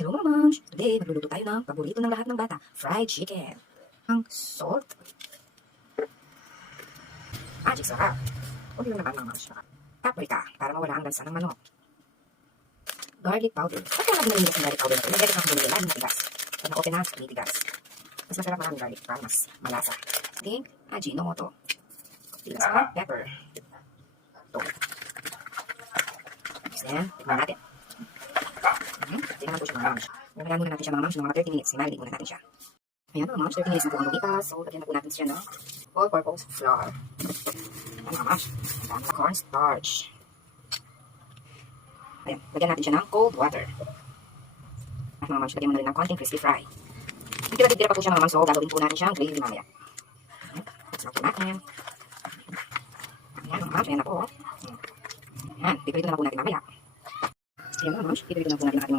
Hello mga moms! Today, magluluto tayo ng paborito ng lahat ng bata, fried chicken. Ang salt. Magic sarap. Huwag yun naman mga moms. Paprika, para mawala ang lansa ng manok. Garlic powder. Ba't kaya natin nalinis ang garlic powder natin? Nagdagdag ng bumili, lalo na tigas. Pag na-open na, tinitigas. Mas masarap maraming garlic para mas malasa. Okay? Ajinomoto. Tigas pa, pepper. Ito. Then, tikman natin. Tingnan po siya mga moms. Lagyan muna natin siya mga moms ng mga 30 minutes. Imarinate muna natin siya. Ayan mga moms, 30 minutes na po ang lumipas. So, lagyan na po natin siya ng all-purpose flour. Ayan mga moms. Ayan na cornstarch. Ayan, lagyan natin siya ng cold water. At mga moms, lagyan mo na rin ng konting crispy fry. Titira-titira pa po siya mga moms. So, gagawin po natin siyang gravy mamaya. Ayan, po natin. Ayan mga moms, ayan na po. Ayan, piprito na po natin mamaya. Ayan mga moms, piprito na po natin ang ating